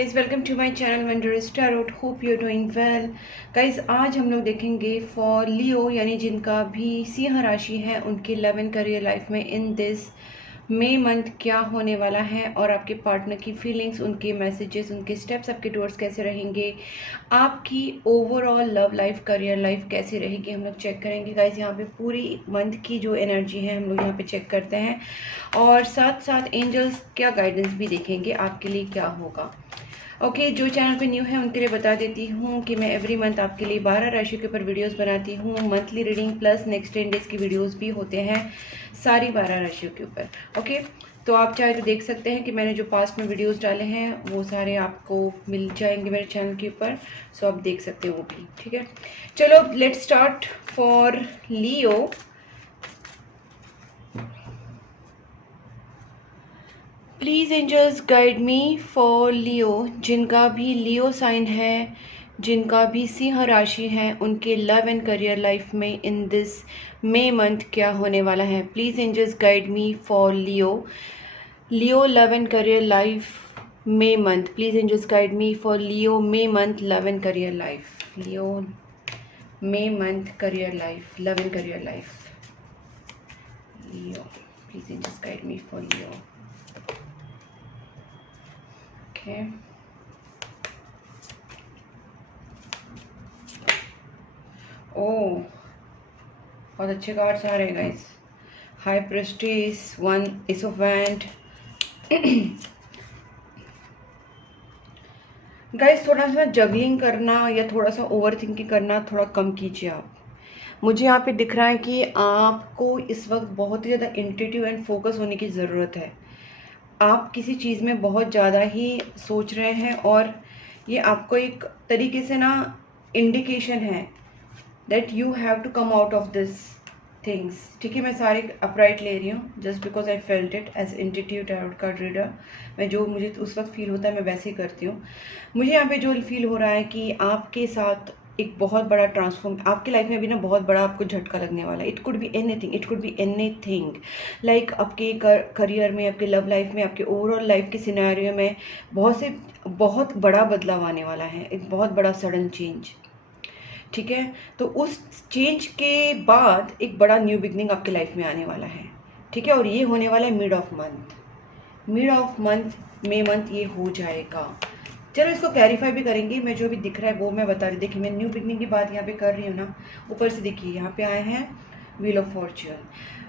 Guys, welcome to my channel Wondrous Tarot. Hope you are doing well. Guys, आज हम लोग देखेंगे for लियो, यानी जिनका भी सिंह राशि है, उनके लव एंड करियर लाइफ में इन दिस मई मंथ क्या होने वाला है और आपके पार्टनर की फीलिंग्स, उनके मैसेजेस, उनके स्टेप्स आपके टूवर्ड्स कैसे रहेंगे, आपकी overall love life, career life कैसे रहेगी, हम लोग चेक करेंगे। गाइज, यहाँ पे पूरी मंथ की जो एनर्जी है हम लोग यहाँ पे चेक करते हैं और साथ साथ एंजल्स क्या गाइडेंस भी देखेंगे आपके लिए क्या होगा। ओके, जो चैनल पे न्यू है उनके लिए बता देती हूँ कि मैं एवरी मंथ आपके लिए 12 राशि के ऊपर वीडियोस बनाती हूँ। Monthly reading plus next 10 days की वीडियोस भी होते हैं सारी 12 राशियों के ऊपर। ओके, तो आप चाहे तो देख सकते हैं कि मैंने जो पास्ट में वीडियोस डाले हैं वो सारे आपको मिल जाएंगे मेरे चैनल के ऊपर, सो आप देख सकते हो वो भी। ठीक है, चलो let's start for Leo. Please angels guide me for Leo, जिनका भी लियो साइन है, जिनका भी सिंह राशि है, उनके लव एंड करियर लाइफ में इन दिस मई मंथ क्या होने वाला है। Please angels guide me for Leo, Leo love and career life May month. Please angels guide me for Leo May month love and career life. Leo May month career life, love and career life. Leo, please angels guide me for Leo. Okay. Oh, बहुत अच्छे cards आ रहे हैं guys. High priestess, one ace of wand. Guys, थोड़ा सा juggling करना या थोड़ा सा ओवर थिंकिंग करना थोड़ा कम कीजिए आप। मुझे यहाँ पे दिख रहा है कि आपको इस वक्त बहुत ही ज़्यादा इंट्यूटिव एंड फोकस होने की ज़रूरत है। आप किसी चीज़ में बहुत ज़्यादा ही सोच रहे हैं और ये आपको एक तरीके से ना इंडिकेशन है that you have to come out of this things. ठीक है, मैं सारे अपराइट ले रही हूँ just because I felt it as intuitive tarot card reader. मैं जो मुझे उस वक्त फील होता है मैं वैसे ही करती हूँ। मुझे यहाँ पे जो फील हो रहा है कि आपके साथ एक बहुत बड़ा ट्रांसफॉर्म आपकी लाइफ में अभी ना बहुत बड़ा आपको झटका लगने वाला है। It could be anything, it could be anything like आपके करियर में, आपके लव लाइफ में, आपके ओवरऑल लाइफ के सिनेरियो में बहुत बड़ा बदलाव आने वाला है, एक बहुत बड़ा सडन चेंज। ठीक है, तो उस चेंज के बाद एक बड़ा न्यू बिगनिंग आपके लाइफ में आने वाला है। ठीक है, और ये होने वाला है mid of month, May month ये हो जाएगा। चलो इसको क्लैरिफाई भी करेंगे। मैं जो भी दिख रहा है वो मैं बता रही। देखिए, मैं न्यू बिगनिंग की बात यहाँ पे कर रही हूँ ना, ऊपर से देखिए यहाँ पे आए हैं wheel of Fortune,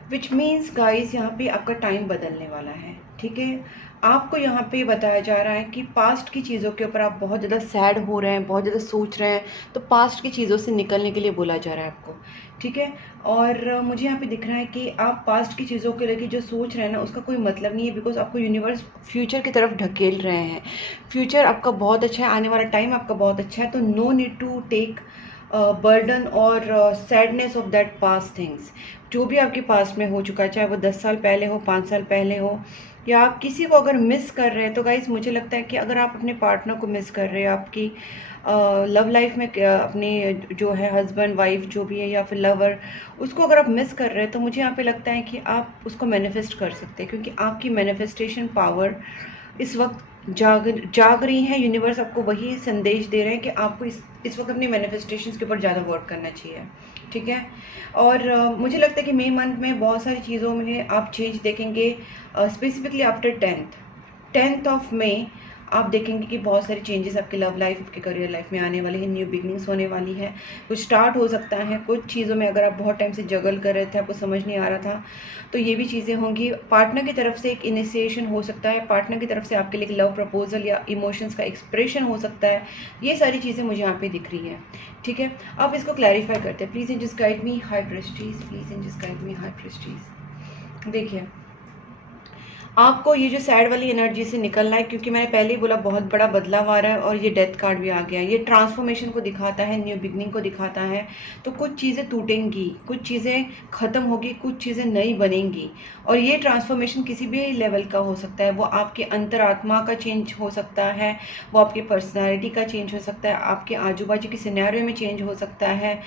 which means guys यहाँ पे आपका टाइम बदलने वाला है। ठीक है, आपको यहाँ पे बताया जा रहा है कि पास्ट की चीज़ों के ऊपर आप बहुत ज़्यादा सैड हो रहे हैं, बहुत ज़्यादा सोच रहे हैं, तो पास्ट की चीज़ों से निकलने के लिए बोला जा रहा है आपको। ठीक है, और मुझे यहाँ पे दिख रहा है कि आप पास्ट की चीज़ों के लेके जो सोच रहे हैं ना उसका कोई मतलब नहीं है, बिकॉज आपको यूनिवर्स फ्यूचर की तरफ ढकेल रहे हैं। फ्यूचर आपका बहुत अच्छा है, आने वाला टाइम आपका बहुत अच्छा है, तो no need to take burden और sadness of that past things. जो भी आपके पास्ट में हो चुका है, चाहे वो 10 साल पहले हो, 5 साल पहले हो, या आप किसी को अगर मिस कर रहे हैं, तो गाइस मुझे लगता है कि अगर आप अपने पार्टनर को मिस कर रहे हैं, आपकी लव लाइफ में अपने जो है हस्बैंड वाइफ जो भी है या फिर लवर, उसको अगर आप मिस कर रहे हैं, तो मुझे यहाँ पे लगता है कि आप उसको मैनिफेस्ट कर सकते हैं, क्योंकि आपकी मैनिफेस्टेशन पावर इस वक्त जाग रही है। यूनिवर्स आपको वही संदेश दे रहे हैं कि आपको इस वक्त अपनी मैनिफेस्टेशंस के ऊपर ज़्यादा वर्क करना चाहिए। ठीक है, और मुझे लगता है कि मई मंथ में बहुत सारी चीज़ों में आप चेंज देखेंगे, specifically after 10th of May आप देखेंगे कि बहुत सारी चेंजेस आपके लव लाइफ, आपके करियर लाइफ में आने वाली है, न्यू बिगनिंग्स होने वाली है, कुछ स्टार्ट हो सकता है। कुछ चीज़ों में अगर आप बहुत टाइम से जगल कर रहे थे, आपको समझ नहीं आ रहा था, तो ये भी चीज़ें होंगी। पार्टनर की तरफ से एक इनिशिएशन हो सकता है, पार्टनर की तरफ से आपके लिए एक लव प्रपोजल या इमोशंस का एक्सप्रेशन हो सकता है। ये सारी चीज़ें मुझे यहाँ पे दिख रही हैं। ठीक है, अब इसको क्लैरिफाई करते हैं। Please in just guide me high Prestige, please in just guide me high Prestige. देखिए, आपको ये जो सैड वाली एनर्जी से निकलना है, क्योंकि मैंने पहले ही बोला बहुत बड़ा बदलाव आ रहा है और ये डेथ कार्ड भी आ गया है। ये ट्रांसफॉर्मेशन को दिखाता है, न्यू बिगनिंग को दिखाता है। तो कुछ चीज़ें टूटेंगी, कुछ चीज़ें ख़त्म होगी, कुछ चीज़ें नई बनेंगी, और ये ट्रांसफॉर्मेशन किसी भी लेवल का हो सकता है। वो आपके अंतरात्मा का चेंज हो सकता है, वो आपकी पर्सनैलिटी का चेंज हो सकता है, आपके आजू बाजू की सिनेरियो में चेंज हो सकता है।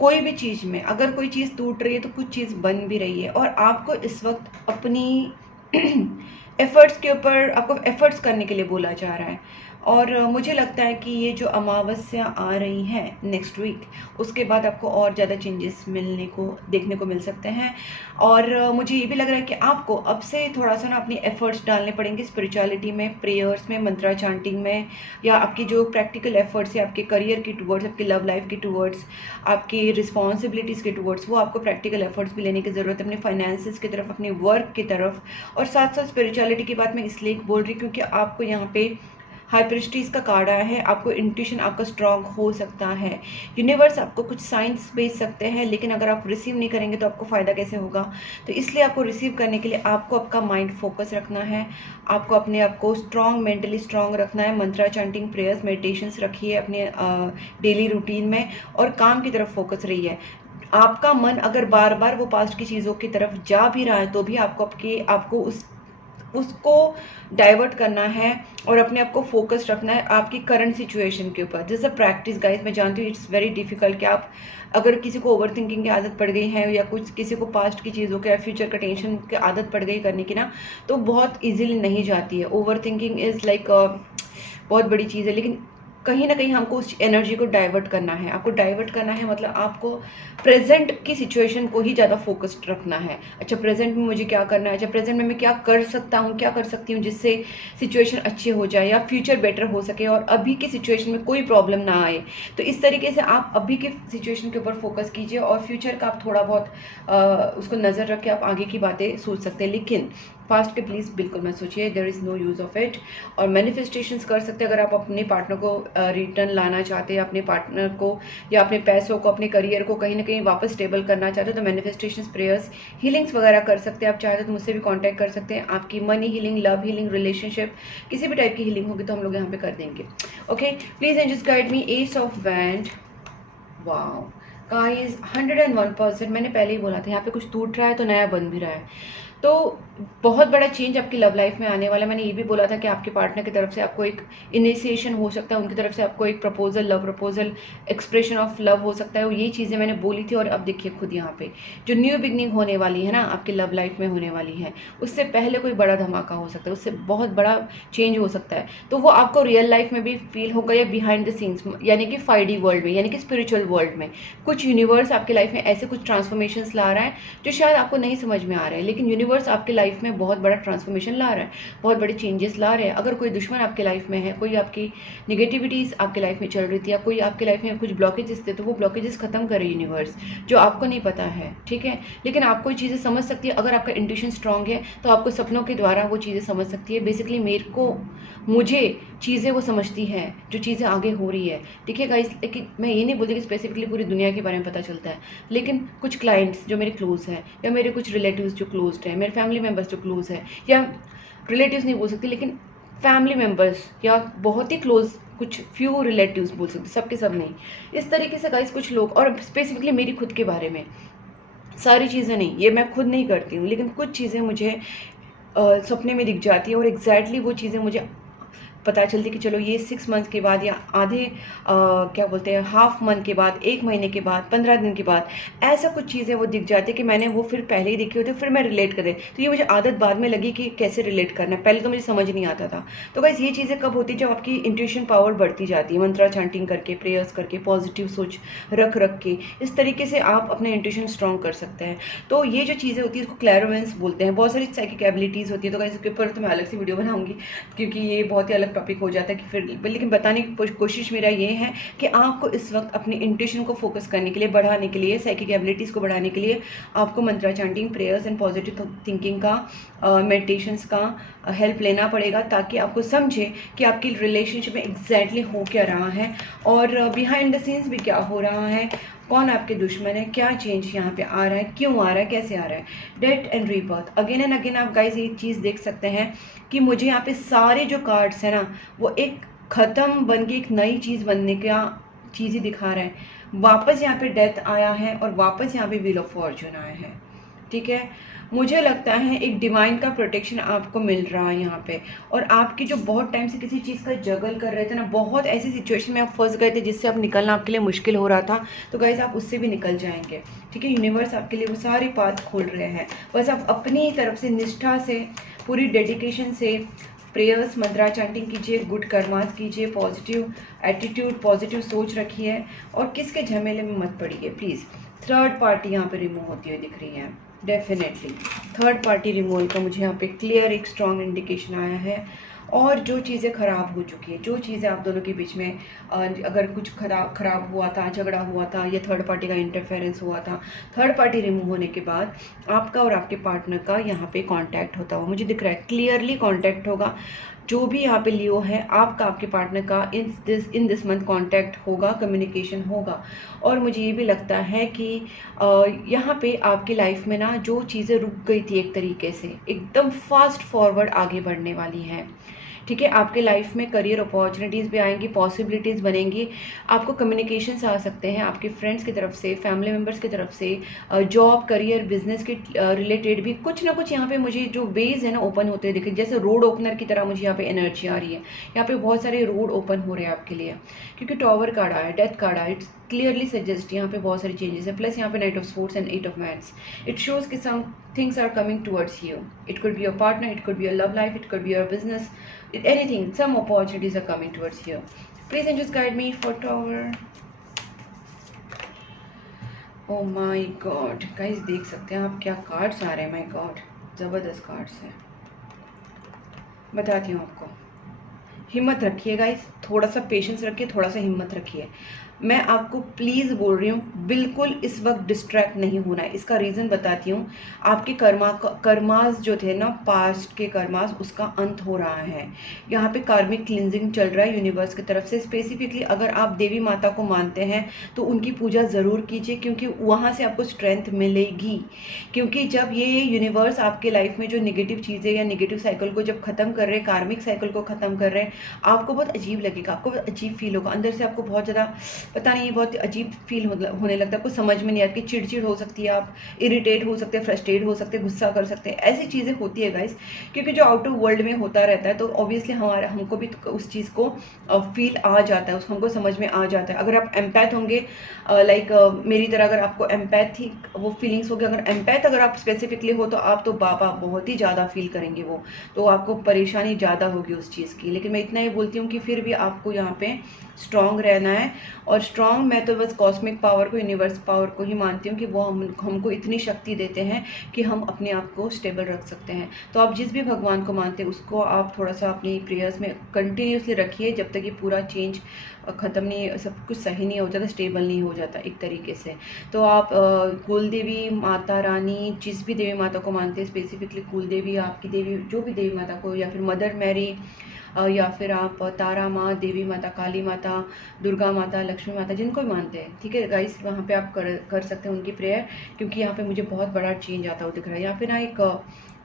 कोई भी चीज़ में अगर कोई चीज़ टूट रही है तो कुछ चीज़ बन भी रही है, और आपको इस वक्त अपनी एफर्ट्स के ऊपर आपको एफर्ट्स करने के लिए बोला जा रहा है। और मुझे लगता है कि ये जो अमावस्या आ रही है नेक्स्ट वीक, उसके बाद आपको और ज़्यादा चेंजेस देखने को मिल सकते हैं। और मुझे ये भी लग रहा है कि आपको अब से थोड़ा सा ना अपनी एफर्ट्स डालने पड़ेंगे स्पिरिचुअलिटी में, प्रेयर्स में, मंत्रा चांटिंग में, या आपकी जो प्रैक्टिकल एफर्ट्स है आपके करियर की टूवर्ड्स, आपकी लव लाइफ की टूवर्ड्स, आपकी रिस्पॉन्सिबिलिटीज़ के टूवर्ड्स, वो आपको प्रैक्टिकल एफर्ट्स भी लेने की ज़रूरत है, अपने फाइनेंसिस की तरफ, अपने वर्क की तरफ। और साथ साथ स्पिरिचुअलिटी की बात मैं इसलिए बोल रही हूँ क्योंकि आपको यहाँ पे हाई प्रेस्टीज का कार्ड आया है, आपको इंट्यूशन आपका स्ट्रांग हो सकता है। यूनिवर्स आपको कुछ साइंस भेज सकते हैं, लेकिन अगर आप रिसीव नहीं करेंगे तो आपको फ़ायदा कैसे होगा। तो इसलिए आपको रिसीव करने के लिए आपको आपका माइंड फोकस रखना है, आपको अपने आप को स्ट्रांग, मेंटली स्ट्रांग रखना है। मंत्रा चैंटिंग, प्रेयर्स, मेडिटेशंस रखिए अपने डेली रूटीन में, और काम की तरफ फोकस रही है। आपका मन अगर बार बार वो पास्ट की चीज़ों की तरफ जा भी रहा है तो भी आपको उसको डाइवर्ट करना है और अपने आप को फोकस रखना है आपकी करंट सिचुएशन के ऊपर। दिस अ प्रैक्टिस गाइस, मैं जानती हूँ इट्स वेरी डिफिकल्ट कि आप अगर किसी को ओवर थिंकिंग की आदत पड़ गई है, या कुछ किसी को पास्ट की चीज़ों के या फ्यूचर का टेंशन की आदत पड़ गई करने की ना, तो बहुत इजीली नहीं जाती है। ओवर थिंकिंग इज़ लाइक बहुत बड़ी चीज़ है, लेकिन कहीं ना कहीं हमको उस एनर्जी को डाइवर्ट करना है। आपको डाइवर्ट करना है मतलब आपको प्रेजेंट की सिचुएशन को ही ज़्यादा फोकस्ड रखना है। अच्छा, प्रेजेंट में मुझे क्या करना है, अच्छा प्रेजेंट में मैं क्या कर सकता हूँ, क्या कर सकती हूँ जिससे सिचुएशन अच्छी हो जाए या फ्यूचर बेटर हो सके और अभी की सिचुएशन में कोई प्रॉब्लम ना आए। तो इस तरीके से आप अभी के सिचुएशन के ऊपर फोकस कीजिए, और फ्यूचर का आप थोड़ा बहुत उसको नज़र रख के आप आगे की बातें सोच सकते हैं, लेकिन पास्ट के प्लीज़ बिल्कुल मत सोचिए, there is no use of it. और मैनिफेस्टेशंस कर सकते हैं अगर आप अपने पार्टनर को रिटर्न लाना चाहते हैं, अपने पार्टनर को या अपने पैसों को, अपने करियर को कहीं ना कहीं वापस स्टेबल करना चाहते हो, तो मैनिफेस्टेशंस, प्रेयर्स, हीलिंग्स वगैरह कर सकते हैं। आप चाहते तो मुझसे भी कॉन्टैक्ट कर सकते हैं। आपकी money healing, love healing, relationship, किसी भी टाइप की हीलिंग होगी तो हम लोग यहाँ पे कर देंगे। Okay, please and just guide me. S of wand, wow guys, 101%। मैंने पहले ही बोला था यहाँ पे कुछ टूट रहा है तो नया बन भी रहा है। तो बहुत बड़ा चेंज आपकी लव लाइफ में आने वाला है। मैंने ये भी बोला था कि आपके पार्टनर की तरफ से आपको एक इनिशिएशन हो सकता है, उनकी तरफ से आपको एक proposal, love proposal, expression of love हो सकता है। और ये चीज़ें मैंने बोली थी, और अब देखिए खुद यहाँ पे जो न्यू बिगनिंग होने वाली है ना आपकी लव लाइफ में होने वाली है, उससे पहले कोई बड़ा धमाका हो सकता है, उससे बहुत बड़ा चेंज हो सकता है। तो वो आपको रियल लाइफ में भी फील होगा या बिहाइंड द सीन्स, यानी कि 5D वर्ल्ड में, यानी कि स्पिरिचुअल वर्ल्ड में कुछ यूनिवर्स आपकी लाइफ में ऐसे कुछ ट्रांसफॉर्मेशंस ला रहा है जो शायद आपको नहीं समझ में आ रहे हैं, लेकिन यूनिवर्स आपके लाइफ में बहुत बड़ा ट्रांसफॉर्मेशन ला रहा है, बहुत बड़े चेंजेस ला रहे हैं। अगर कोई दुश्मन आपके लाइफ में है, कोई आपकी निगेटिविटीज़ आपके लाइफ में चल रही थी, या कोई आपके लाइफ में कुछ ब्लॉकेजेस थे, तो वो ब्लॉकेजेस खत्म करे यूनिवर्स, जो आपको नहीं पता है, ठीक है। लेकिन आपको चीज़ें समझ सकती है अगर आपका इंट्यूशन स्ट्रांग है, तो आपको सपनों के द्वारा वो चीज़ें समझ सकती है। बेसिकली मुझे चीज़ें वो समझती है जो चीज़ें आगे हो रही है, ठीक है गाइस। लेकिन मैं ये नहीं बोलती कि स्पेसिफिकली पूरी दुनिया के बारे में पता चलता है, लेकिन कुछ क्लाइंट्स जो मेरे क्लोज हैं, या मेरे कुछ रिलेटिव्स जो क्लोज्ड हैं, मेरे फैमिली मेम्बर्स जो क्लोज हैं, या रिलेटिव्स नहीं बोल सकती लेकिन फैमिली मेम्बर्स, या बहुत ही क्लोज कुछ फ्यू रिलेटिव्स बोल सकते, सबके सब नहीं। इस तरीके से गाइस कुछ लोग, और स्पेसिफिकली मेरी खुद के बारे में, सारी चीज़ें नहीं, ये मैं खुद नहीं करती हूँ, लेकिन कुछ चीज़ें मुझे सपने में दिख जाती है, और एग्जैक्टली वो चीज़ें मुझे पता चलती कि चलो ये 6 मंथ के बाद, या आधे क्या बोलते हैं, हाफ मंथ के बाद, 1 महीने के बाद, 15 दिन के बाद, ऐसा कुछ चीज़ें वो दिख जाती है कि मैंने वो फिर पहले ही देखी होती है, फिर मैं रिलेट करें। तो ये मुझे आदत बाद में लगी कि कैसे रिलेट करना है, पहले तो मुझे समझ नहीं आता था। तो गाइस ये चीज़ें कब होती है, जब आपकी इंट्यूशन पावर बढ़ती जाती है, मंत्रा चैंटिंग करके, प्रेयर्स करके, पॉजिटिव सोच रख के, इस तरीके से आप अपने इंट्यूशन स्ट्रॉन्ग कर सकते हैं। तो ये जो चीज़ें होती है इसको क्लैरोवेंस बोलते हैं। बहुत सारी साइकिक एबिलिटीज़ होती है, तो गाइस इसके ऊपर तो मैं अलग से वीडियो बनाऊंगी, क्योंकि ये बहुत ही अलग टॉपिक हो जाता है कि फिर, लेकिन बताने की कोशिश मेरा ये है कि आपको इस वक्त अपनी इंट्यूशन को फोकस करने के लिए, बढ़ाने के लिए, साइकिक एबिलिटीज़ को बढ़ाने के लिए आपको mantra chanting, prayers and positive thinking का, मेडिटेशंस का हेल्प लेना पड़ेगा, ताकि आपको समझे कि आपकी रिलेशनशिप में एग्जैक्टली हो क्या रहा है, और बिहाइंड द सीन्स भी क्या हो रहा है, कौन आपके दुश्मन है, क्या चेंज यहाँ पे आ रहा है, क्यों आ रहा है, कैसे आ रहा है। Death and rebirth, again and again आप गाइस ये चीज़ देख सकते हैं कि मुझे यहाँ पे सारे जो कार्ड्स हैं ना, वो एक ख़त्म बन के एक नई चीज़ बनने का चीज़ ही दिखा रहे हैं। वापस यहाँ पे डेथ आया है, और वापस यहाँ पे व्हील ऑफ फॉर्चून आया है, ठीक है। मुझे लगता है एक डिवाइन का प्रोटेक्शन आपको मिल रहा है यहाँ पे, और आपकी जो बहुत टाइम से किसी चीज़ का जगल कर रहे थे ना, बहुत ऐसी सिचुएशन में आप फंस गए थे जिससे आप निकलना आपके लिए मुश्किल हो रहा था, तो गाइस आप उससे भी निकल जाएंगे, ठीक है। यूनिवर्स आपके लिए वो सारे पाथ खोल रहे हैं, बस आप अपनी तरफ से निष्ठा से, पूरी डेडिकेशन से, प्रेयर्स मंत्रा चैंटिंग कीजिए, गुड कर्मास कीजिए, पॉजिटिव एटीट्यूड, पॉजिटिव सोच रखिए और किसके झमेले में मत पड़िए प्लीज़। थर्ड पार्टी यहाँ पे रिमूव होती हुई दिख रही है, डेफिनेटली थर्ड पार्टी रिमूवल का मुझे यहाँ पे क्लियर एक स्ट्रॉन्ग इंडिकेशन आया है। और जो चीज़ें ख़राब हो चुकी है, जो चीज़ें आप दोनों के बीच में अगर कुछ खराब हुआ था, झगड़ा हुआ था, या थर्ड पार्टी का इंटरफेरेंस हुआ था, थर्ड पार्टी रिमूव होने के बाद आपका और आपके पार्टनर का यहाँ पे कांटेक्ट होता हुआ मुझे दिख रहा है, क्लियरली कांटेक्ट होगा। जो भी यहाँ पे लियो है, आपका आपके पार्टनर का इन दिस मंथ कांटेक्ट होगा, कम्युनिकेशन होगा। और मुझे ये भी लगता है कि यहाँ पे आपकी लाइफ में ना जो चीज़ें रुक गई थी एक तरीके से, एकदम फास्ट फॉरवर्ड आगे बढ़ने वाली हैं। ठीक है, आपके लाइफ में करियर अपॉर्चुनिटीज़ भी आएंगी, पॉसिबिलिटीज़ बनेंगी, आपको कम्युनिकेशंस आ सकते हैं आपके फ्रेंड्स की तरफ से, फैमिली मेम्बर्स की तरफ से, जॉब करियर बिजनेस के रिलेटेड भी कुछ ना कुछ यहाँ पे मुझे जो वेज है ना ओपन होते हुए दिखे, जैसे रोड ओपनर की तरह मुझे यहाँ पे एनर्जी आ रही है। यहाँ पे बहुत सारे रोड ओपन हो रहे हैं आपके लिए, क्योंकि टॉवर कार्ड आया, डेथ कार्ड आया, इट्स क्लियरली सजेस्ट यहाँ पे बहुत सारी चेंजेस है। प्लस यहाँ पे knight of swords and 8 of wands, it shows कि some things are coming towards you. It could be your partner, it could be your love life, it could be your business, anything, some opportunities are coming towards you. Please angels guide me for tower. Oh my god, guys देख सकते हैं आप क्या cards आ रहे हैं, my god जबरदस्त cards है। बताती हूँ आपको, हिम्मत रखिए गाइस, थोड़ा सा पेशेंस रखिए, थोड़ा सा हिम्मत रखिए। मैं आपको प्लीज़ बोल रही हूँ, बिल्कुल इस वक्त डिस्ट्रैक्ट नहीं होना है। इसका रीज़न बताती हूँ, आपके कर्मास जो थे ना, पास्ट के कर्मास, उसका अंत हो रहा है। यहाँ पे कार्मिक क्लिनजिंग चल रहा है यूनिवर्स की तरफ से। स्पेसिफिकली अगर आप देवी माता को मानते हैं तो उनकी पूजा ज़रूर कीजिए, क्योंकि वहाँ से आपको स्ट्रेंथ मिलेगी। क्योंकि जब ये यूनिवर्स आपके लाइफ में जो निगेटिव चीज़ें या निगेटिव साइकिल को जब ख़त्म कर रहे हैं, कार्मिक साइकिल को ख़त्म कर रहे हैं, आपको बहुत अजीब लगेगा, आपको बहुत अजीब फील होगा अंदर से, आपको बहुत ज़्यादा पता नहीं, बहुत अजीब फील होने लगता है, कुछ समझ में नहीं आती, चिड़चिड़ हो सकती है, आप इरिटेट हो सकते हैं, फ्रस्ट्रेट हो सकते हैं, गुस्सा कर सकते हैं, ऐसी चीज़ें होती है गाइस। क्योंकि जो आउट ऑफ वर्ल्ड में होता रहता है तो ऑब्वियसली हमको भी उस चीज़ को फील आ जाता है, उसको हमको समझ में आ जाता है। अगर आप एम्पैथ होंगे, लाइक मेरी तरह अगर आपको एम्पैथिक वो फीलिंग्स होगी, अगर एम्पैथ अगर आप स्पेसिफिकली हो तो आप तो बाबा बहुत ही ज़्यादा फील करेंगे वो, तो आपको परेशानी ज़्यादा होगी उस चीज़ की। लेकिन मैं इतना ही बोलती हूँ कि फिर भी आपको यहाँ पे स्ट्रॉन्ग रहना है। और स्ट्रॉन्ग मैं तो बस कॉस्मिक पावर को, यूनिवर्स पावर को ही मानती हूँ कि वो हमको इतनी शक्ति देते हैं कि हम अपने आप को स्टेबल रख सकते हैं। तो आप जिस भी भगवान को मानते हैं उसको आप थोड़ा सा अपनी प्रेयर्स में कंटिन्यूसली रखिए, जब तक ये पूरा चेंज ख़त्म नहीं, सब कुछ सही नहीं हो जाता, स्टेबल नहीं हो जाता एक तरीके से। तो आप कुल देवी, माता रानी, जिस भी देवी माता को मानते हैं, स्पेसिफिकली कुल देवी, आपकी देवी, जो भी देवी माता को, या फिर मदर मैरी, या फिर आप तारा माँ, देवी माता, काली माता, दुर्गा माता, लक्ष्मी माता, जिनको भी मानते हैं, ठीक है गाइस, वहाँ पे आप कर सकते हैं उनकी प्रेयर। क्योंकि यहाँ पे मुझे बहुत बड़ा चेंज आता हुआ दिख रहा है। यहाँ पे ना एक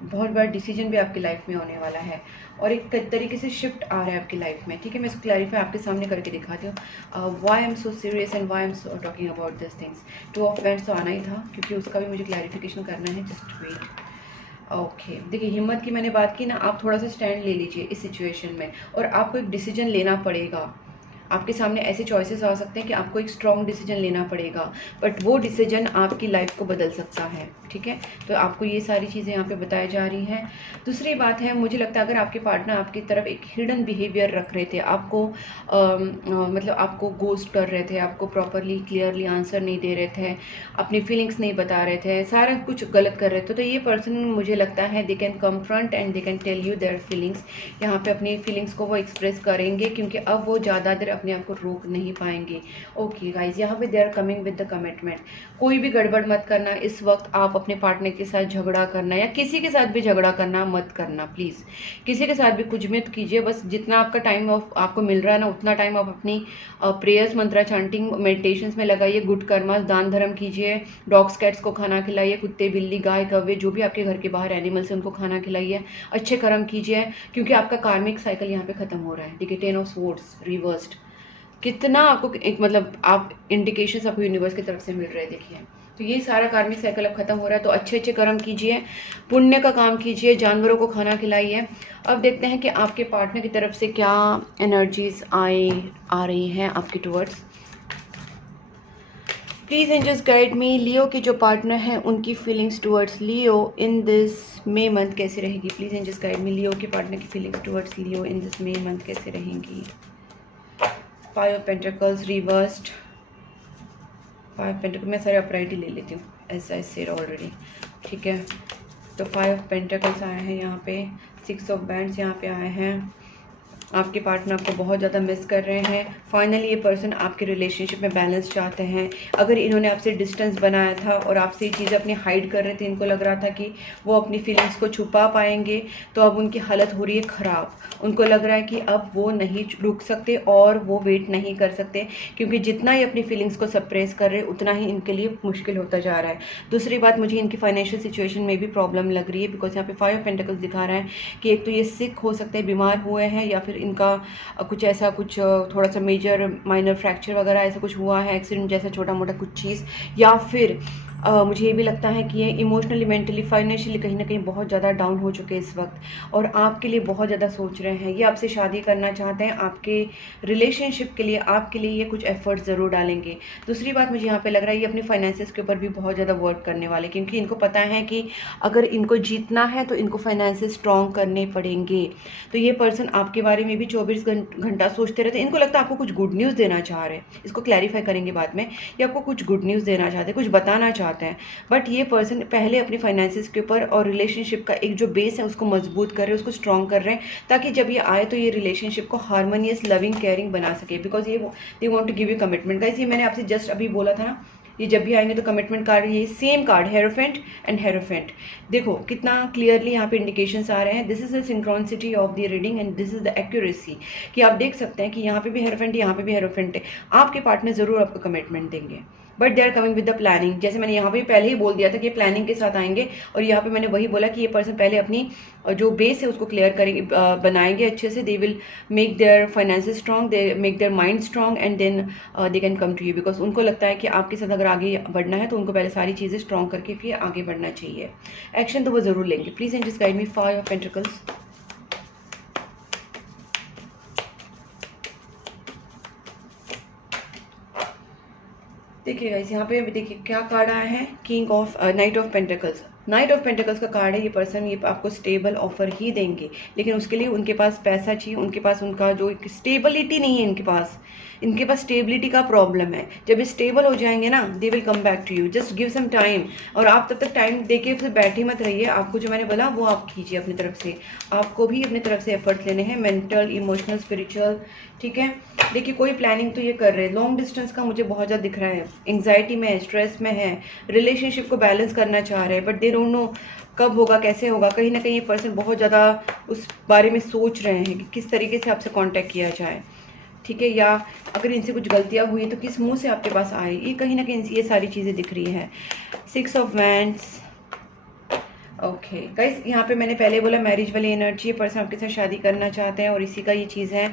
बहुत बड़ा डिसीजन भी आपकी लाइफ में होने वाला है, और एक तरीके से शिफ्ट आ रहा है आपकी लाइफ में। ठीक है, मैं इसको क्लैरिफाई आपके सामने करके दिखाती हूँ, why I am so serious and why I am so talking about this things. 2 of wands तो आना ही था, क्योंकि उसका भी मुझे क्लैरिफिकेशन करना है। Just wait. ओके, देखिए हिम्मत की मैंने बात की ना, आप थोड़ा सा स्टैंड ले लीजिए इस सिचुएशन में, और आपको एक डिसीजन लेना पड़ेगा। आपके सामने ऐसे चॉइसेस आ सकते हैं कि आपको एक स्ट्रॉन्ग डिसीजन लेना पड़ेगा, बट वो डिसीजन आपकी लाइफ को बदल सकता है। ठीक है, तो आपको ये सारी चीज़ें यहाँ पे बताई जा रही हैं। दूसरी बात है, मुझे लगता है अगर आपके पार्टनर आपकी तरफ एक हिडन बिहेवियर रख रहे थे, आपको मतलब आपको गोस्ट कर रहे थे, आपको प्रॉपरली क्लियरली आंसर नहीं दे रहे थे, अपनी फीलिंग्स नहीं बता रहे थे, सारा कुछ गलत कर रहे थे, तो ये पर्सन मुझे लगता है they can confront and they can tell you their feelings. यहाँ पे अपनी फीलिंग्स को वो एक्सप्रेस करेंगे, क्योंकि अब वो ज़्यादा देर अपने आप को रोक नहीं पाएंगे। ओके गाइज, यहाँ पे they are coming with the commitment. कोई भी गड़बड़ मत करना इस वक्त, आप अपने पार्टनर के साथ झगड़ा करना या किसी के साथ भी झगड़ा करना मत करना प्लीज़। किसी के साथ भी कुछ मत कीजिए, बस जितना आपका टाइम आपको मिल रहा है ना, उतना टाइम आप अपनी प्रेयर्स, मंत्रा चांटिंग, मेडिटेशंस में लगाइए, गुड कर्मास, दान धर्म कीजिए, डॉग्स कैट्स को खाना खिलाइए, कुत्ते बिल्ली गाय कौवे जो भी आपके घर के बाहर एनिमल्स हैं उनको खाना खिलाइए, अच्छे कर्म कीजिए, क्योंकि आपका कार्मिक साइकिल यहाँ पे खत्म हो रहा है। ठीक है, 10 ऑफ स्वॉर्ड्स रिवर्स्ड, कितना आपको एक मतलब आप इंडिकेशंस आपको यूनिवर्स की तरफ से मिल रहे हैं। देखिए, तो ये सारा कार्मिक साइकिल अब खत्म हो रहा है, तो अच्छे अच्छे कर्म कीजिए, पुण्य का काम कीजिए, जानवरों को खाना खिलाइए। अब देखते हैं कि आपके पार्टनर की तरफ से क्या एनर्जीज आ रही हैं आपके towards. Please angels guide me, Leo के जो पार्टनर हैं उनकी feelings towards Leo in this May month कैसे रहेगी। Please angels guide me, Leo के पार्टनर की feelings towards Leo in this May month कैसे रहेंगी। 5 ऑफ पेंटिकल्स रिवर्स्ड, 5 पेंटिकल, मैं सारे अपराइट ही ले लेती हूँ एज आई सेड ऑलरेडी, ठीक है। तो 5 ऑफ पेंटिकल्स आए हैं यहाँ पे, 6 ऑफ बैंड्स यहाँ पे आए हैं। आपके पार्टनर आपको बहुत ज़्यादा मिस कर रहे हैं। फाइनली ये पर्सन आपके रिलेशनशिप में बैलेंस चाहते हैं। अगर इन्होंने आपसे डिस्टेंस बनाया था और आपसे ये चीज़ें अपनी हाइड कर रहे थे, इनको लग रहा था कि वो अपनी फीलिंग्स को छुपा पाएंगे, तो अब उनकी हालत हो रही है ख़राब। उनको लग रहा है कि अब वो नहीं रुक सकते और वो वेट नहीं कर सकते, क्योंकि जितना ही अपनी फीलिंग्स को सप्रेस कर रहे उतना ही इनके लिए मुश्किल होता जा रहा है। दूसरी बात, मुझे इनकी फाइनेंशियल सिचुएशन में भी प्रॉब्लम लग रही है, बिकॉज यहाँ पे 5 ऑफ पेंटिकल्स दिखा रहा है कि एक तो ये सिक हो सकते हैं, बीमार हुए हैं, या फिर इनका कुछ ऐसा कुछ थोड़ा सा मेजर माइनर फ्रैक्चर वगैरह ऐसा कुछ हुआ है, एक्सीडेंट जैसा छोटा मोटा कुछ चीज़, या फिर मुझे ये भी लगता है कि ये इमोशनली, मेंटली, फाइनेंशियली कहीं ना कहीं बहुत ज़्यादा डाउन हो चुके हैं इस वक्त और आपके लिए बहुत ज़्यादा सोच रहे हैं। ये आपसे शादी करना चाहते हैं, आपके रिलेशनशिप के लिए, आपके लिए ये कुछ एफर्ट ज़रूर डालेंगे। दूसरी बात, मुझे यहाँ पे लग रहा है ये अपने फाइनेंसेस के ऊपर भी बहुत ज़्यादा वर्क करने वाले, क्योंकि इनको पता है कि अगर इनको जीतना है तो इनको फाइनेंसेस स्ट्रॉन्ग करने पड़ेंगे। तो ये पर्सन आपके बारे में भी 24 घंटा सोचते रहते हैं। इनको लगता है आपको कुछ गुड न्यूज़ देना चाह रहे हैं, इसको क्लैरिफाई करेंगे बाद में, ये आपको कुछ गुड न्यूज़ देना चाहते हैं, कुछ बताना चाहते हैं। बट ये पर्सन पहले अपनी फाइनेंसेस के ऊपर और रिलेशनशिप का एक जो बेस है उसको मजबूत कर रहे हैं, उसको स्ट्रॉन्ग कर रहे हैं, ताकि जब ये आए तो ये रिलेशनशिप को हार्मोनियस, लविंग, केयरिंग बना सके। बिकॉज ये they want to give you commitment. Guys, ये मैंने आपसे जस्ट अभी बोला था ना, ये जब भी आएंगे तो कमिटमेंट कार्ड, ये same card hierophant and hierophant, देखो कितना क्लियरली यहाँ पे इंडिकेशंस आ रहे हैं। This is the synchronicity of the reading and this is the accuracy, कि आप देख सकते हैं कि यहाँ पे भी हेरोफेंट, यहाँ पे भी हेरोफेंट है। आपके पार्टनर जरूर आपको कमिटमेंट देंगे, but they are coming with the planning. जैसे मैंने यहाँ पे पहले ही बोल दिया था कि प्लानिंग के साथ आएंगे, और यहाँ पे मैंने वही बोला कि ये पर्सन पहले अपनी जो बेस है उसको क्लियर करेंगे, बनाएंगे अच्छे से। They will make their finances strong, they make their mind strong, and then they can come to you, because उनको लगता है कि आपके साथ अगर आगे बढ़ना है तो उनको पहले सारी चीज़ें स्ट्रॉन्ग करके फिर आगे बढ़ना चाहिए। एक्शन तो वो जरूर लेंगे। Please and just guide me 5 of pentacles. देखिए गाइस, यहाँ पे देखिए क्या कार्ड आया है, king of night of pentacles. Night of pentacles का कार्ड है। ये पर्सन ये आपको स्टेबल ऑफर ही देंगे, लेकिन उसके लिए उनके पास पैसा चाहिए, उनके पास उनका जो स्टेबिलिटी नहीं है, इनके पास स्टेबिलिटी का प्रॉब्लम है। जब ये स्टेबल हो जाएंगे ना, they will come back to you, just give some time. और आप तब तक टाइम देके फिर बैठे मत रहिए, आपको जो मैंने बोला वो आप कीजिए अपनी तरफ से। आपको भी अपनी तरफ से एफर्ट लेने हैं, मेंटल, इमोशनल, स्पिरिचुअल, ठीक है। देखिए कोई प्लानिंग तो ये कर रहे हैं। लॉन्ग डिस्टेंस का मुझे बहुत ज़्यादा दिख रहा है, एंग्जाइटी में है, स्ट्रेस में है, रिलेशनशिप को बैलेंस करना चाह रहे हैं, बट दे डोंट नो कब होगा, कैसे होगा। कहीं ना कहीं ये पर्सन बहुत ज़्यादा उस बारे में सोच रहे हैं कि किस तरीके से आपसे कांटेक्ट किया जाए, ठीक है, या अगर इनसे कुछ गलतियां हुई तो किस मुंह से आपके पास आए। ये कहीं ना कहीं ये सारी चीज़ें दिख रही है। 6 ऑफ वैंड्स, ओके गाइस, यहाँ पे मैंने पहले बोला मैरिज वाली एनर्जी, पर्सन आपके साथ शादी करना चाहते हैं और इसी का ये चीज़ है।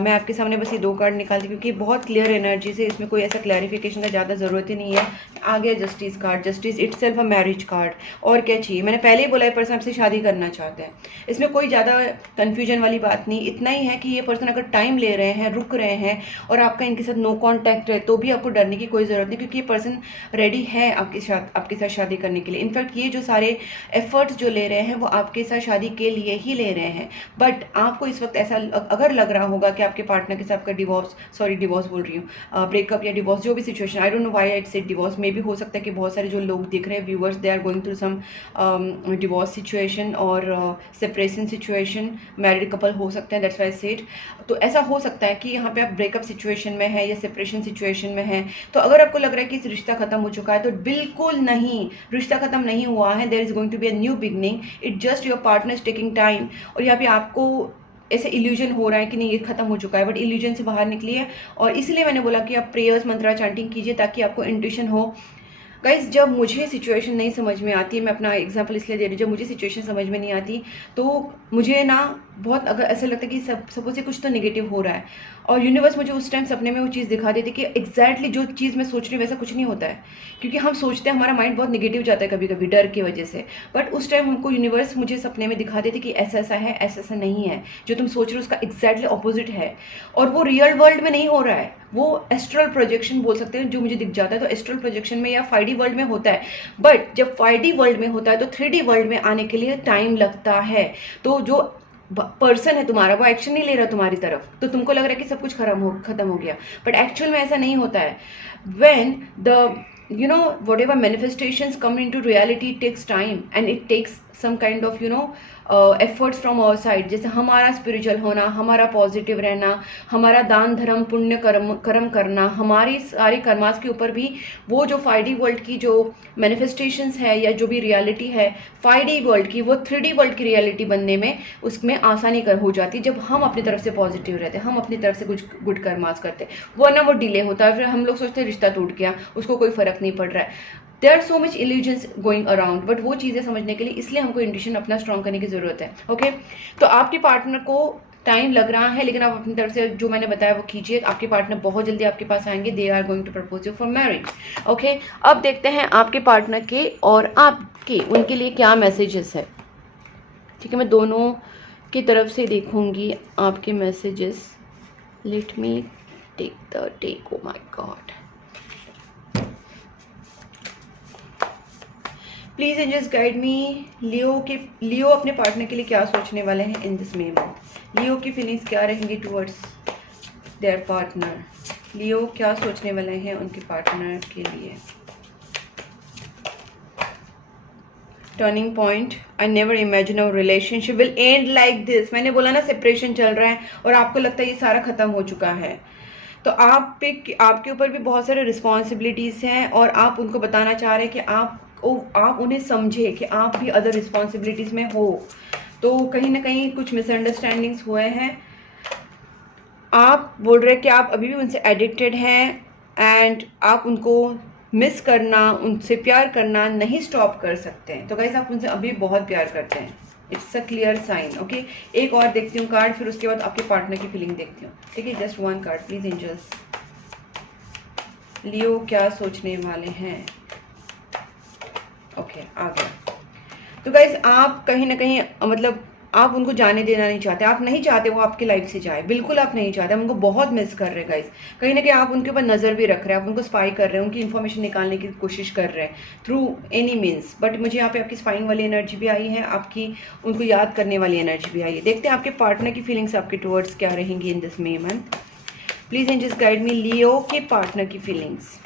मैं आपके सामने बस ये 2 कार्ड निकालती, क्योंकि बहुत क्लियर एनर्जी से, इसमें कोई ऐसा क्लैरिफिकेशन का ज़्यादा ज़रूरत ही नहीं है। आ गया justice card, justice itself a marriage card. और क्या चाहिए, मैंने पहले ही बोला ये पर्सन आपसे शादी करना चाहते हैं। इसमें कोई ज़्यादा कन्फ्यूजन वाली बात नहीं, इतना ही है कि ये पर्सन अगर टाइम ले रहे हैं, रुक रहे हैं, और आपका इनके साथ नो कॉन्टैक्ट है, तो भी आपको डरने की कोई ज़रूरत नहीं, क्योंकि ये पर्सन रेडी है आपके साथ शादी करने के लिए। इनफैक्ट ये जो सारे एफर्ट्स जो ले रहे हैं वो आपके साथ शादी के लिए ही ले रहे हैं। बट आपको इस वक्त ऐसा अगर लग रहा होगा कि आपके पार्टनर के साथ का डिवोर्स बोल रही हूँ, ब्रेकअप या डिवोर्स, जो भी situation, I don't know why I said divorce, मे भी हो सकता है कि बहुत सारे जो लोग दिख रहे हैं viewers, they are going through some divorce situation और सेपरेशन सिचुएशन, मैरिड कपल हो सकते हैं, दैट्स व्हाई आई सेड। तो ऐसा हो सकता है कि यहाँ पे आप ब्रेकअप सिचुएशन में है या सेपरेशन सिचुएशन में है। तो अगर आपको लग रहा है कि इस रिश्ता खत्म हो चुका है, तो बिल्कुल नहीं, रिश्ता खत्म नहीं हुआ है। There is going to be a new beginning, it just your partner is taking time. और यहाँ पे आपको ऐसे इल्यूजन हो रहा है कि नहीं ये खत्म हो चुका है, बट इल्यूजन से बाहर निकलिए। और इसलिए मैंने बोला कि आप प्रेयर्स, मंत्रा, चैंटिंग कीजिए, ताकि आपको इंट्यूशन हो। गाइज, जब मुझे सिचुएशन नहीं समझ में आती, मैं अपना एग्जांपल इसलिए दे रही हूँ, जब मुझे सिचुएशन समझ में नहीं आती तो मुझे ना बहुत अगर ऐसा लगता है कि सपोज से कुछ तो नेगेटिव हो रहा है, और यूनिवर्स मुझे उस टाइम सपने में वो चीज़ दिखा देती कि एग्जैक्टली जो चीज़ मैं सोच रही हूँ वैसा कुछ नहीं होता है, क्योंकि हम सोचते हैं, हमारा माइंड बहुत नेगेटिव जाता है कभी कभी डर की वजह से, बट उस टाइम हमको यूनिवर्स मुझे सपने में दिखा देती कि ऐसा ऐसा है, ऐसा ऐसा नहीं है, जो तुम सोच रहे हो उसका एग्जैक्टली ऑपोजिट है, और वो रियल वर्ल्ड में नहीं हो रहा है, वो एस्ट्रल प्रोजेक्शन बोल सकते हैं जो मुझे दिख जाता है। तो एस्ट्रल प्रोजेक्शन में या 5D वर्ल्ड में होता है, बट जब 5D वर्ल्ड में होता है तो 3D वर्ल्ड में आने के लिए टाइम लगता है। तो जो पर्सन है तुम्हारा वो एक्शन नहीं ले रहा तुम्हारी तरफ, तो तुमको लग रहा है कि सब कुछ खत्म हो गया, बट एक्चुअल में ऐसा नहीं होता है। When the whatever manifestations come into reality, it takes time and it takes some kind of efforts from our side। जैसे हमारा स्पिरिचुअल होना, हमारा पॉजिटिव रहना, हमारा दान धर्म पुण्य कर्म करना, हमारी सारी कर्मास के ऊपर भी वो जो 5D वर्ल्ड की जो मैनिफेस्टेशंस है या जो भी रियलिटी है 5D वर्ल्ड की, वो 3D वर्ल्ड की रियलिटी बनने में उसमें आसानी हो जाती है जब हम अपनी तरफ से पॉजिटिव रहते हैं, हम अपनी तरफ से कुछ गुड कर्मास करते हैं, वरना वो डिले होता है, फिर हम लोग सोचते हैं रिश्ता टूट गया, उसको कोई फर्क नहीं पड़ रहा है। There are so much illusions going around, but वो चीज़ें समझने के लिए इसलिए हमको इंट्यूशन अपना स्ट्रॉन्ग करने की ज़रूरत है। ओके, तो आपके पार्टनर को टाइम लग रहा है, लेकिन आप अपनी तरफ से जो मैंने बताया वो कीजिए, आपके पार्टनर बहुत जल्दी आपके पास आएंगे। They are going to propose you for marriage. Okay, अब देखते हैं आपके पार्टनर के और आपके उनके लिए क्या मैसेजेस है। ठीक है, मैं दोनों की तरफ से देखूंगी आपके messages. Let me take the take. Oh my God, please angels guide me. Leo अपने पार्टनर के लिए क्या सोचने वाले हैं इन दिस मे मंथ। लियो की फीलिंग्स क्या रहेंगी टुवर्ड्स देयर पार्टनर। लियो क्या सोचने वाले हैं उनके पार्टनर के लिए। Turning point, I never imagine our relationship will and like this. मैंने बोला ना सेपरेशन चल रहा है और आपको लगता है ये सारा खत्म हो चुका है, तो आपके ऊपर भी बहुत सारे रिस्पॉन्सिबिलिटीज़ हैं और आप उनको बताना चाह रहे हैं कि आप उन्हें समझे कि आप भी अदर रिस्पॉन्सिबिलिटीज़ में हो। तो कहीं ना कहीं कुछ मिसअंडरस्टैंडिंग्स हुए हैं। आप बोल रहे हैं कि आप अभी भी उनसे एडिक्टेड हैं एंड आप उनको मिस करना, उनसे प्यार करना नहीं स्टॉप कर सकते हैं। तो गाइस आप उनसे अभी बहुत प्यार करते हैं, it's a clear sign. Okay, एक और देखती हूँ कार्ड, फिर उसके बाद आपके पार्टनर की फीलिंग देखती हूँ। ठीक है, just one card please angels. Leo क्या सोचने वाले हैं। ओके, आ गया। तो गाइस आप कहीं ना कहीं मतलब आप उनको जाने देना नहीं चाहते, आप नहीं चाहते वो आपकी लाइफ से जाए, बिल्कुल आप नहीं चाहते, हम उनको बहुत मिस कर रहे हैं गाइस। कहीं ना कहीं आप उनके ऊपर नज़र भी रख रहे हैं, आप उनको स्पाई कर रहे हैं, उनकी इन्फॉर्मेशन निकालने की कोशिश कर रहे हैं थ्रू एनी मीन्स। बट मुझे यहाँ पे आपकी स्पाइंग वाली एनर्जी भी आई है, आपकी उनको याद करने वाली एनर्जी भी आई है। देखते हैं आपके पार्टनर की फीलिंग्स आपके टुवर्ड्स क्या रहेंगी in this May month. Please angels guide me. Leo के पार्टनर की फीलिंग्स।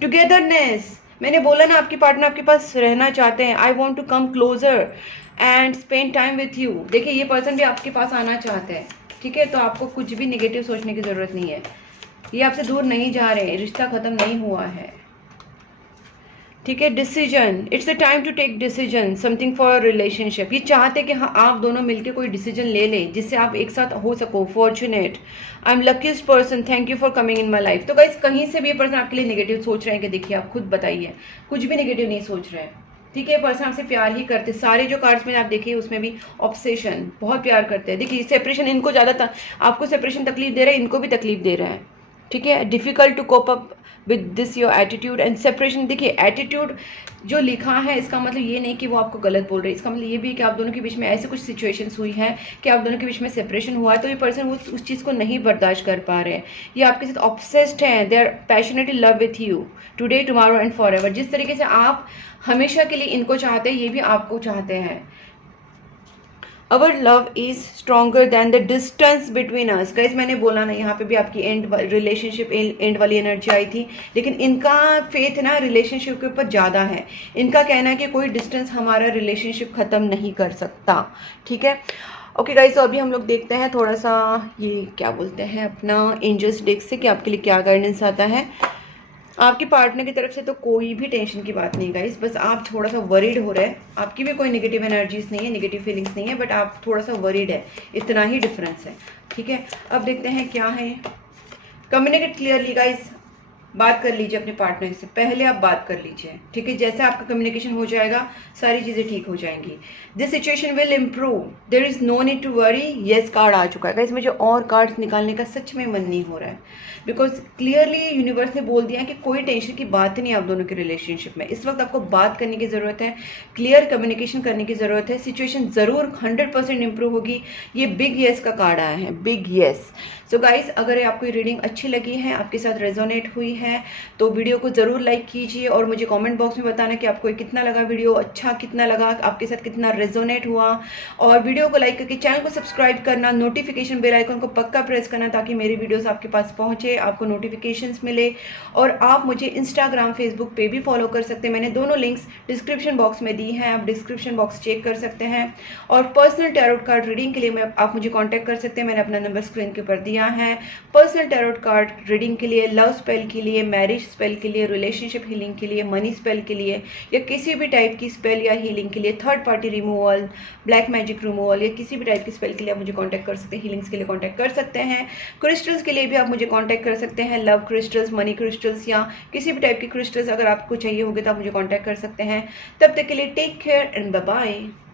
टुगेदरनेस, मैंने बोला ना आपके पार्टनर आपके पास रहना चाहते हैं। I want to come closer and spend time with you. देखिए ये पर्सन भी आपके पास आना चाहते हैं। ठीक है, तो आपको कुछ भी नेगेटिव सोचने की ज़रूरत नहीं है, ये आपसे दूर नहीं जा रहे हैं, रिश्ता ख़त्म नहीं हुआ है। ठीक है, decision, it's the time to take decision something for relationship. ये चाहते कि हाँ आप दोनों मिलकर कोई डिसीजन ले लें जिससे आप एक साथ हो सको। Fortunate, I am luckiest person, thank you for coming in my life. तो गाइस कहीं से भी ये पर्सन आपके लिए नेगेटिव सोच रहे हैं कि देखिए आप खुद बताइए, कुछ भी नेगेटिव नहीं सोच रहे हैं। ठीक है, पर्सन आपसे प्यार ही करते, सारे जो कार्ड्स में आप देखिए उसमें भी ऑब्सेशन, बहुत प्यार करते हैं। देखिए सेपरेशन इनको ज़्यादा आपको सेपरेशन तकलीफ दे रहा है, इनको भी तकलीफ दे रहा है। ठीक है, difficult to cope up with this your attitude and separation. देखिए एटीट्यूड जो लिखा है इसका मतलब ये नहीं कि वो आपको गलत बोल रहे हैं, इसका मतलब ये भी है कि आप दोनों के बीच में ऐसे कुछ सिचुएशंस हुई हैं कि आप दोनों के बीच में सेपरेशन हुआ है, तो ये पर्सन वो उस चीज़ को नहीं बर्दाश्त कर पा रहे हैं, ये आपके साथ ऑब्सेस्ड हैं, they are passionately love with you today tomorrow and forever. जिस तरीके से आप हमेशा के लिए इनको चाहते हैं ये भी आपको चाहते हैं। Our love is stronger than the distance between us. Guys मैंने बोला ना यहाँ पे भी आपकी एंड रिलेशनशिप एंड वाली एनर्जी आई थी, लेकिन इनका फेथ ना रिलेशनशिप के ऊपर ज़्यादा है। इनका कहना है कि कोई डिस्टेंस हमारा रिलेशनशिप ख़त्म नहीं कर सकता। ठीक है, ओके गाइस, तो अभी हम लोग देखते हैं थोड़ा सा ये क्या बोलते हैं अपना एंजल्स डेक से कि आपके लिए क्या गाइडेंस आता है। आपके पार्टनर की तरफ से तो कोई भी टेंशन की बात नहीं गाइस, बस आप थोड़ा सा वरीड हो रहे हैं। आपकी भी कोई नेगेटिव एनर्जीज नहीं है, नेगेटिव फीलिंग्स नहीं है, बट आप थोड़ा सा वरीड है, इतना ही डिफरेंस है। ठीक है, अब देखते हैं क्या है। कम्युनिकेट क्लियरली गाइस, बात कर लीजिए अपने पार्टनर से, पहले आप बात कर लीजिए, ठीक है। जैसे आपका कम्युनिकेशन हो जाएगा सारी चीज़ें ठीक हो जाएंगी। This situation will improve, there is no need to worry. Yes card आ चुका है, इसमें जो और कार्ड्स निकालने का सच में मन नहीं हो रहा है, बिकॉज क्लियरली यूनिवर्स ने बोल दिया है कि कोई टेंशन की बात नहीं है आप दोनों के रिलेशनशिप में। इस वक्त आपको बात करने की ज़रूरत है, क्लियर कम्युनिकेशन करने की ज़रूरत है। सिचुएशन ज़रूर 100% इंप्रूव होगी। ये बिग येस का कार्ड आया है, बिग येस। सो गाइस, अगर आपको ये रीडिंग अच्छी लगी है, आपके साथ रेजोनेट हुई है, तो वीडियो को ज़रूर लाइक कीजिए और मुझे कमेंट बॉक्स में बताना कि आपको कितना लगा वीडियो, अच्छा कितना लगा, आपके साथ कितना रेजोनेट हुआ। और वीडियो को लाइक करके चैनल को सब्सक्राइब करना, नोटिफिकेशन बेल आइकन को पक्का प्रेस करना ताकि मेरी वीडियोस आपके पास पहुंचे, आपको नोटिफिकेशंस मिले। और आप मुझे इंस्टाग्राम, फेसबुक पे भी फॉलो कर सकते हैं, मैंने दोनों लिंक्स डिस्क्रिप्शन बॉक्स में दी हैं, आप डिस्क्रिप्शन बॉक्स चेक कर सकते हैं। और पर्सनल टैरोट कार्ड रीडिंग के लिए आप मुझे कॉन्टैक्ट कर सकते हैं, मैंने अपना नंबर स्क्रीन के ऊपर दिया है। पर्सनल टैरोट कार्ड रीडिंग के लिए, लव स्पेल के लिए, मैरिज स्पेल के लिए, रिलेशनशिप हीलिंग के लिए, मनी स्पेल के लिए, या किसी भी टाइप की स्पेल या हीलिंग के लिए, third party removal, black magic removal, या किसी भी टाइप की स्पेल के लिए आप मुझे कांटेक्ट कर सकते हैं, हीलिंग्स के लिए कांटेक्ट कर सकते हैं। क्रिस्टल्स के लिए भी आप मुझे कांटेक्ट कर सकते हैं, लव क्रिस्टल्स, मनी क्रिस्टल्स, या किसी भी टाइप की क्रिस्टल्स अगर आपको चाहिए होगी तो आप मुझे कांटेक्ट कर सकते हैं। तब तक के लिए take care and bye bye.